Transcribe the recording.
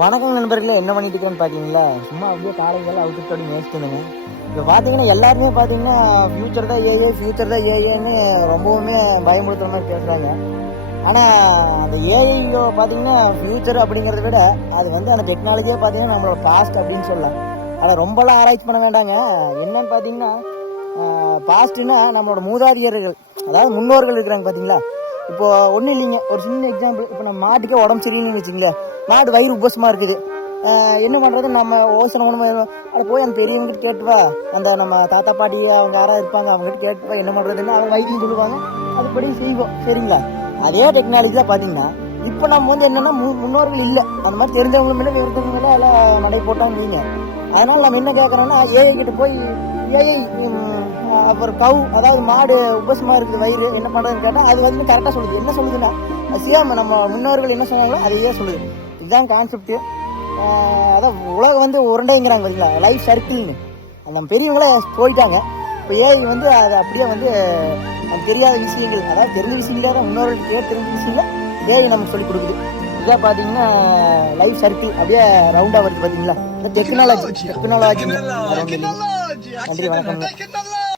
வணக்கம் நண்பர்களே, என்ன பண்ணிட்டு இருக்கேன்னு பார்த்தீங்களா? சும்மா அப்படியே காலையில் அவுட்டு அப்படி மேய்ச்சிட்டுங்க. இப்போ பார்த்தீங்கன்னா எல்லாருமே பார்த்தீங்கன்னா ஃபியூச்சர் தான் ஏஏன்னு ரொம்பவுமே பயமுறுத்துற மாதிரி பேசுகிறாங்க. ஆனால் அந்த ஏஐ பார்த்தீங்கன்னா ஃபியூச்சர் அப்படிங்கிறத விட அது வந்து அந்த டெக்னாலஜியே பார்த்தீங்கன்னா நம்மளோட பாஸ்ட் அப்படின்னு சொல்லலாம். அதை ரொம்பலாம் ஆராய்ச்சி பண்ண வேண்டாங்க. என்னன்னு பார்த்தீங்கன்னா பாஸ்ட்டுன்னா நம்மளோட மூதாதையர்கள், அதாவது முன்னோர்கள் இருக்கிறாங்க பார்த்தீங்களா. இப்போ ஒன்றும் இல்லைங்க, ஒரு சின்ன எக்ஸாம்பிள். இப்போ நம்ம மாட்டுக்கே உடம்பு சரியில்லைன்னு வச்சுங்களேன், மாடு வயிறு உபசமாக இருக்குது. என்ன பண்ணுறது, நம்ம ஓசனை உணவு அதை போய் அந்த பெரியவங்ககிட்ட கேட்டுவா, அந்த நம்ம தாத்தா பாட்டி அவங்க யாராவது இருப்பாங்க அவங்ககிட்ட கேட்டுவா என்ன பண்ணுறதுன்னு அவங்க வைத்தியம் சொல்லுவாங்க, அதுபடி செய்வோம். சரிங்களா? அதே டெக்னாலஜி தான் பார்த்தீங்கன்னா இப்போ நம்ம வந்து என்னென்னா முன்னோர்கள் இல்லை, அந்த மாதிரி தெரிஞ்சவங்க மேலே விவரத்தவங்க மேலே எல்லாம் நடை போட்டாங்க நீங்கள். அதனால் நம்ம என்ன கேட்குறோன்னா ஏஐ கிட்ட போய் ஏஐ அப்புறம் கவு, அதாவது மாடு உபசமாக இருக்குது வயிறு என்ன பண்ணுறதுன்னு கேட்டால் அது வந்து கரெக்டாக சொல்லுது. என்ன சொல்லுதுன்னா சேம் நம்ம முன்னோர்கள் என்ன சொன்னாங்களோ அதையே சொல்லுது. இதுதான் கான்செப்ட்டு. அதான் உலகம் வந்து உருண்டைங்கிறாங்க பார்த்தீங்களா, லைஃப் சர்க்கிள்னு. நம்ம பெரியவங்களே போயிட்டாங்க. இப்போ ஏஐ வந்து அது அப்படியே வந்து தெரியாத விஷயங்கள், அதாவது தெரிஞ்ச விஷயங்களே தான் முன்னோர்களுக்கு தெரிஞ்ச விஷயங்கள ஏஐ நமக்கு சொல்லிக் கொடுக்குது. இதான் பார்த்தீங்கன்னா லைஃப் சர்க்கிள் அப்படியே ரவுண்டாக வருது பார்த்தீங்களா. டெக்னாலஜி. நன்றி, வணக்கம்.